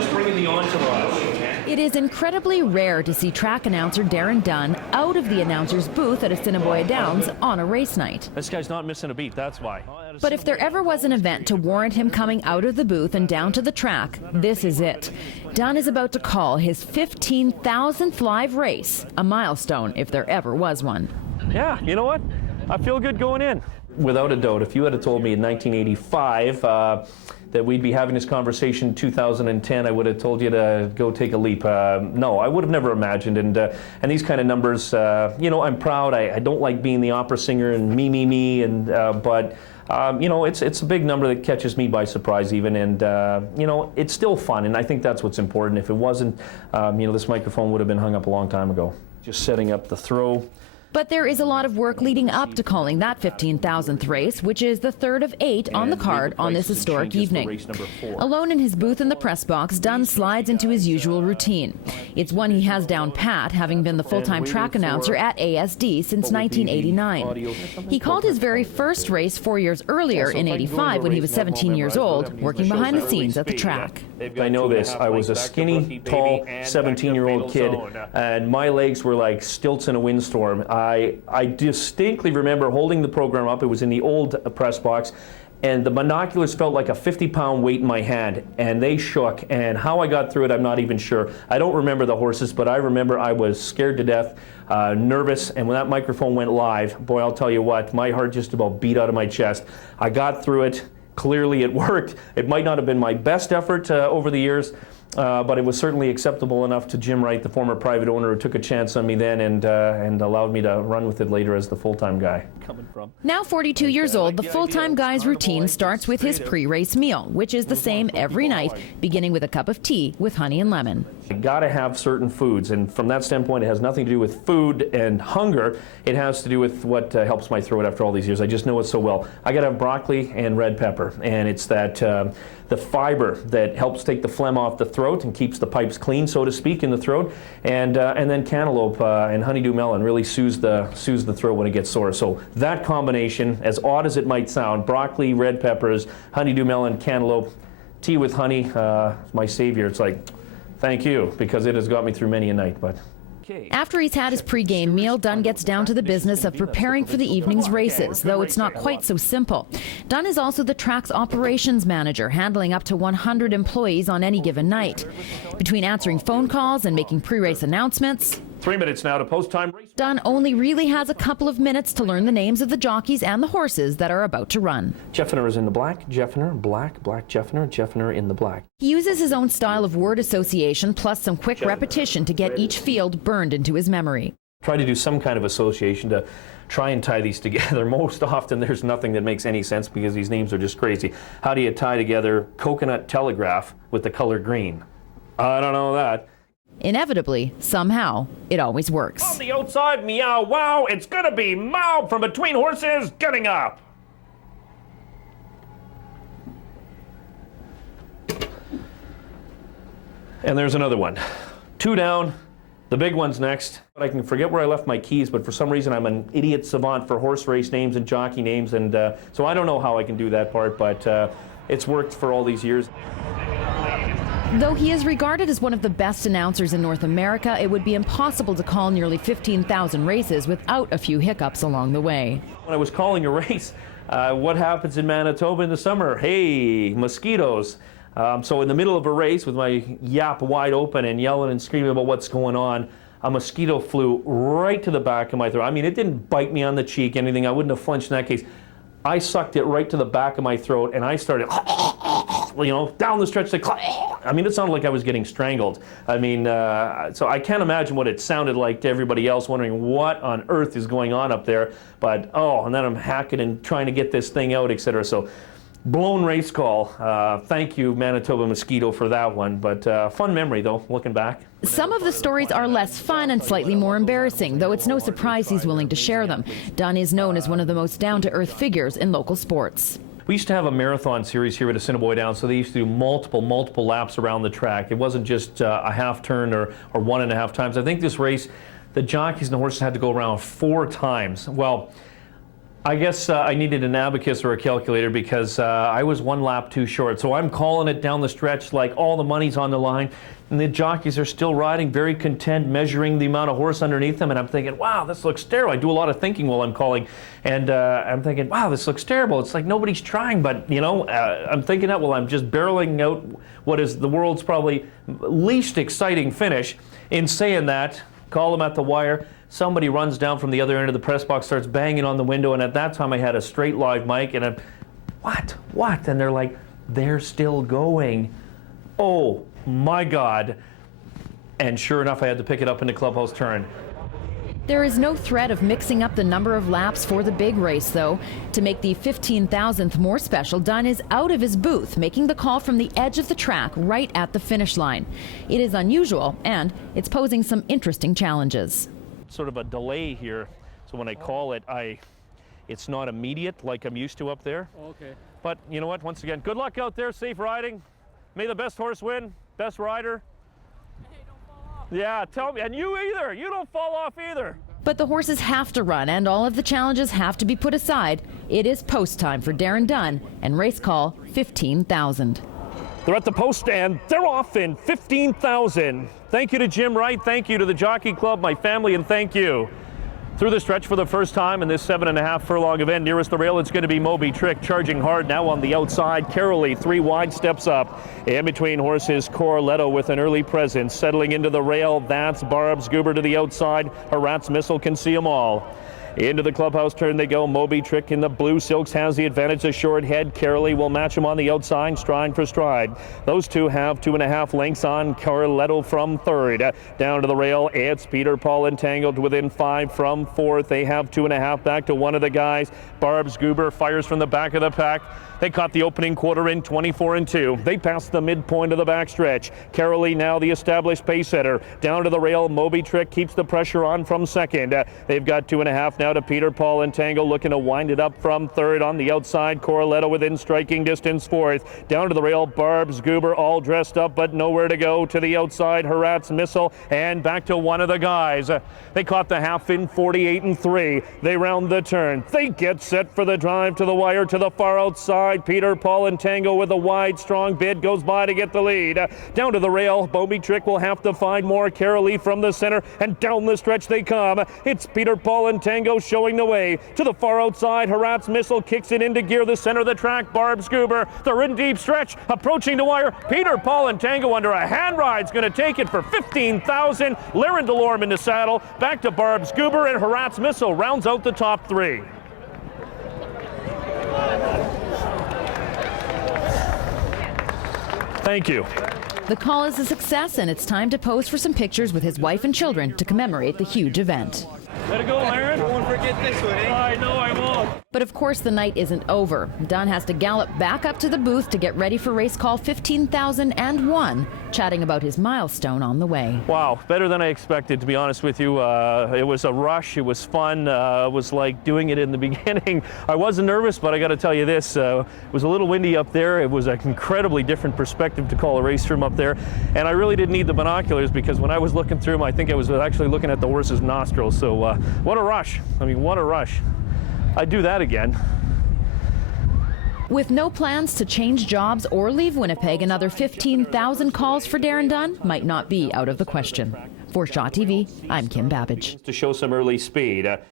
just bringing the entourage. It is incredibly rare to see track announcer Darren Dunn out of the announcer's booth at Assiniboia Downs on a race night. This guy's not missing a beat, that's why. But if there ever was an event to warrant him coming out of the booth and down to the track, this is it. Dunn is about to call his 15,000th live race, a milestone if there ever was one. Yeah, you know what? I feel good going in. Without a doubt, if you had told me in 1985 that we'd be having this conversation in 2010, I would have told you to go take a leap. No, I would have never imagined. And these kind of numbers, you know, I'm proud. I don't like being the opera singer and me, and but you know, it's a big number that catches me by surprise even, and you know, it's still fun, and I think that's what's important. If it wasn't, you know, this microphone would have been hung up a long time ago. Just setting up the throw. But there is a lot of work leading up to calling that 15,000th race, which is the third of 8 on the card on this historic evening. Alone in his booth in the press box, Dunn slides into his usual routine. It's one he has down pat, having been the full-time track announcer at ASD since 1989. He called his very first race 4 years earlier in '85 when he was 17 years old, working behind the scenes at the track. I know this. I was a skinny, tall, 17-year-old kid, and my legs were like stilts in a windstorm. I distinctly remember holding the program up. It was in the old press box, and the binoculars felt like a 50-pound weight in my hand, and they shook. And how I got through it, I'm not even sure. I don't remember the horses, but I remember I was scared to death, nervous, and when that microphone went live, boy, I'll tell you what, my heart just about beat out of my chest. I got through it. Clearly it worked. It might not have been my best effort over the years, but it was certainly acceptable enough to Jim Wright, the former private owner, who took a chance on me then and allowed me to run with it later as the full-time guy. Now 42 years old, the full-time guy's routine starts with his pre-race meal, which is the same every night, beginning with a cup of tea with honey and lemon. You gotta have certain foods, and from that standpoint, it has nothing to do with food and hunger. It has to do with what helps my throat after all these years. I just know it so well. I gotta have broccoli and red pepper, and it's that the fiber that helps take the phlegm off the throat and keeps the pipes clean, so to speak, in the throat, and then cantaloupe and honeydew melon really soothes the throat when it gets sore. So that combination, as odd as it might sound, broccoli, red peppers, honeydew melon, cantaloupe, tea with honey, my savior. It's like, thank you, because it has got me through many a night. But after he's had his pre-game meal, Dunn gets down to the business of preparing for the evening's races, though it's not quite so simple. Dunn is also the track's operations manager, handling up to 100 employees on any given night. Between answering phone calls and making pre-race announcements, 3 minutes now to post-time race. Dunn only really has a couple of minutes to learn the names of the jockeys and the horses that are about to run. Jeffner is in the black, Jeffner, black, black, Jeffner, Jeffner in the black. He uses his own style of word association plus some quick repetition to get each field burned into his memory. Try to do some kind of association to try and tie these together. Most often there's nothing that makes any sense because these names are just crazy. How do you tie together coconut telegraph with the color green? I don't know that. Inevitably, somehow, it always works. On the outside, meow, wow, it's gonna be mow from between horses getting up. And there's another one. 2 down, the big one's next. I can forget where I left my keys, but for some reason I'm an idiot savant for horse race names and jockey names, and so I don't know how I can do that part, but it's worked for all these years. Though he is regarded as one of the best announcers in North America, it would be impossible to call nearly 15,000 races without a few hiccups along the way. When I was calling a race, what happens in Manitoba in the summer? Hey, mosquitoes. So in the middle of a race with my yap wide open and yelling and screaming about what's going on, a mosquito flew right to the back of my throat. I mean, it didn't bite me on the cheek, anything. I wouldn't have flinched in that case. I sucked it right to the back of my throat, and I started, you know, down the stretch. I mean, it sounded like I was getting strangled. I mean, so I can't imagine what it sounded like to everybody else, wondering what on earth is going on up there. But, oh, and then I'm hacking and trying to get this thing out, etc. So, blown race call. Thank you, Manitoba Mosquito, for that one. But fun memory, though, looking back. Some of the stories are less fun and slightly more embarrassing, though it's no surprise he's willing to share them. Dunn is known as one of the most down-to-earth figures in local sports. We used to have a marathon series here at Assiniboia Downs, so they used to do multiple laps around the track. It wasn't just a half turn or 1.5 times. I think this race, the jockeys and the horses had to go around 4 times. Well, I guess I needed an abacus or a calculator because I was one lap too short. So I'm calling it down the stretch like all the money's on the line. And the jockeys are still riding, very content, measuring the amount of horse underneath them. And I'm thinking, wow, this looks terrible. I do a lot of thinking while I'm calling. And I'm thinking, wow, this looks terrible. It's like nobody's trying. But, you know, I'm thinking that, well, I'm just barreling out what is the world's probably least exciting finish. In saying that, call them at the wire. Somebody runs down from the other end of the press box, starts banging on the window, and at that time I had a straight live mic, and I'm, what? And they're like, they're still going. Oh my God. And sure enough, I had to pick it up in the clubhouse turn. There is no threat of mixing up the number of laps for the big race, though. To make the 15,000th more special, Dunn is out of his booth, making the call from the edge of the track right at the finish line. It is unusual, and it's posing some interesting challenges. Sort of a delay here, so when I call it, it's not immediate like I'm used to up there. Okay. But you know what, once again, good luck out there, safe riding. May the best horse win, best rider. Hey, don't fall off. Yeah, tell me, and you either, you don't fall off either. But the horses have to run, and all of the challenges have to be put aside. It is post time for Darren Dunn and race call 15,000. They're at the post and they're off in 15,000. Thank you to Jim Wright, thank you to the Jockey Club, my family, and thank you. Through the stretch for the first time in this 7.5 furlong event, nearest the rail, it's going to be Moby Trick charging hard now on the outside. Carolee, 3 wide, steps up. In between horses, Corletto with an early presence. Settling into the rail, that's Barb's Goober to the outside. Herat's Missile can see them all. Into the clubhouse turn they go. Moby Trick in the blue silks has the advantage. A short head. Carolee will match him on the outside, stride for stride. Those two have 2.5 lengths on Corletto from third. Down to the rail, it's Peter Paul entangled within 5 from fourth. They have 2.5 back to one of the guys. Barb's Goober fires from the back of the pack. They caught the opening quarter in 24-2. They passed the midpoint of the backstretch. Carolee now the established pace setter. Down to the rail, Moby Trick keeps the pressure on from second. They've got 2.5 now to Peter Paul Entangle, looking to wind it up from third. On the outside, Corletto within striking distance fourth. Down to the rail, Barb's Goober all dressed up but nowhere to go. To the outside, Herat's Missile, and back to one of the guys. They caught the half in 48-3. They round the turn. They get set for the drive to the wire to the far outside. Peter Paul Entangle with a wide, strong bid goes by to get the lead. Down to the rail, Moby Trick will have to find more. Carolee from the center, and down the stretch they come. It's Peter Paul Entangle showing the way. To the far outside, Herat's Missile kicks it into gear, the center of the track. Barb's Goober, they're in deep stretch, approaching the wire. Peter Paul Entangle under a hand ride's going to take it for 15,000. Laren Delorme in the saddle. Back to Barb's Goober, and Herat's Missile rounds out the top 3. Thank you. The call is a success, and it's time to pose for some pictures with his wife and children to commemorate the huge event. Let it go, Laren. Won't forget this one, eh? I know I won't. But of course the night isn't over. Dunn has to gallop back up to the booth to get ready for race call 15,001, chatting about his milestone on the way. Wow, better than I expected, to be honest with you. It was a rush, it was fun, it was like doing it in the beginning. I wasn't nervous, but I got to tell you this, it was a little windy up there. It was an incredibly different perspective to call a race from up there, and I really didn't need the binoculars because when I was looking through them, I think I was actually looking at the horse's nostrils. So what a rush. I mean, what a rush. I'd do that again. With no plans to change jobs or leave Winnipeg, another 15,000 calls for Darren Dunn might not be out of the question. For Shaw TV, I'm Kim Babij. To show some early speed.